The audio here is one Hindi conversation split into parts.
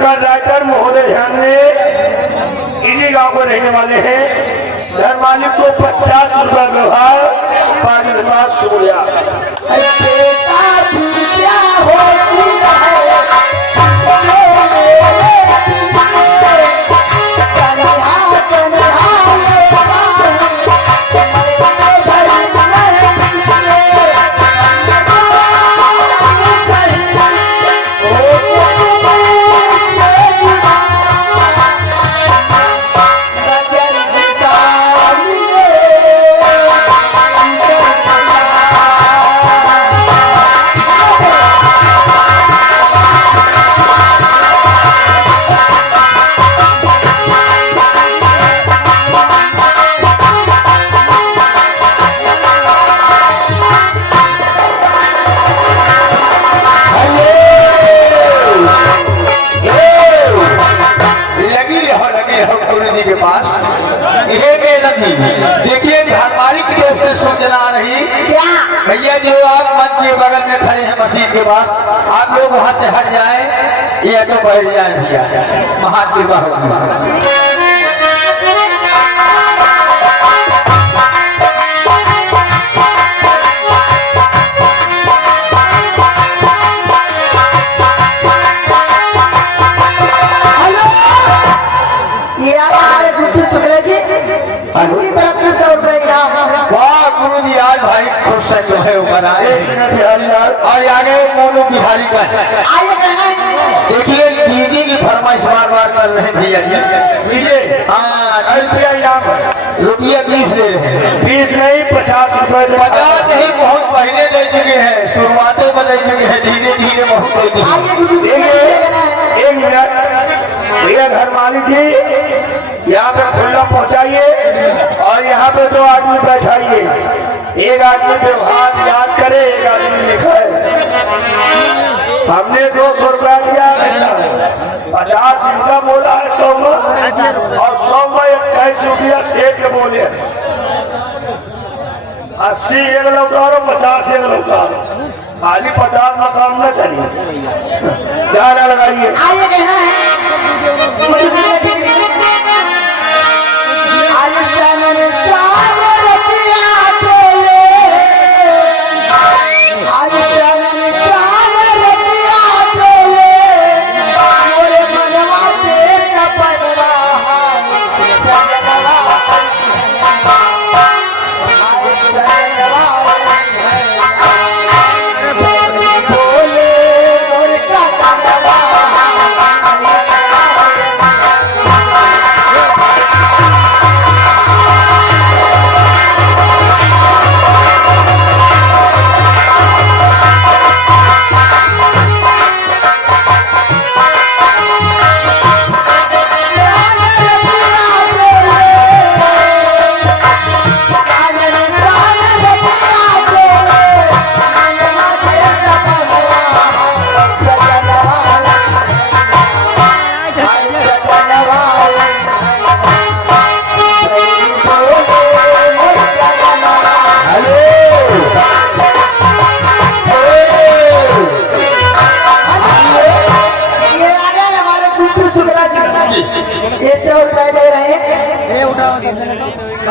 सरकार राइटर महोदय ध्यान में इन्हीं गांव को रहने वाले हैं। घर मालिक को 50 रुपया व्यवहार, 5 रुपया शुक्रिया। देखिए घर मालिक की तरफ से सूचना आ रही क्या भैया, जो आप मंच के बगल में खड़े हैं मशीन के पास, आप लोग वहां से हट जाएं या तो बैठ जाएं भैया, महान कृपा होगी। गुरु जी आज भाई खुश से जो है ऊपर आए और आगे मोनू बिहारी का देखिए दीदी की फरमाइश बार बार कर रहे हैं भैया जी। हाँ रुपया 20 दे रहे हैं, 20 नहीं 50 रुपए। 50 नहीं, बहुत पहले दे चुके हैं, शुरुआतों में दे चुके हैं, धीरे धीरे बहुत दे चुके हैं। 1 मिनट भैया, घर मालिक जी यहाँ पे खुला पहुँचाइए और यहाँ पे 2 आदमी बैठाइए। एक आदमी व्यवहार याद करे, एक आदमी लिखा है। हमने 200 रुपया दिया, 50 इनका बोला है 100 में, और 100 में 21 रुपया सेठ के बोले। 80 एक लौटारो, 50 एक लौटारो, खाली 50 में काम न चलिए, ध्यान लगाइए।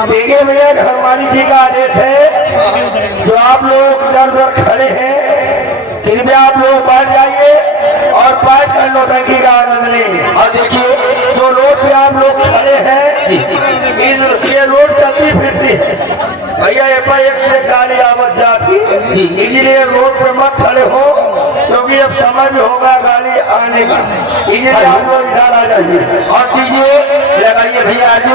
देखिए भैया, घर मालिक जी का आदेश है, जो आप लोग इधर उधर खड़े हैं कृपया आप लोग बैठ जाइए और बैठ कर नौटंकी का आनंद लें। और देखिए जो रोड पे आप लोग खड़े हैं, ये रोड चलती फिरती है भैया, ये पर एक से गाड़ी आवत जाती, इसलिए रोड पे मत खड़े हो, क्योंकि अब समय भी होगा गाड़ी आने का, इसलिए आप लोग इधर आ जाइए। और दीजिए लगाइए भैया आज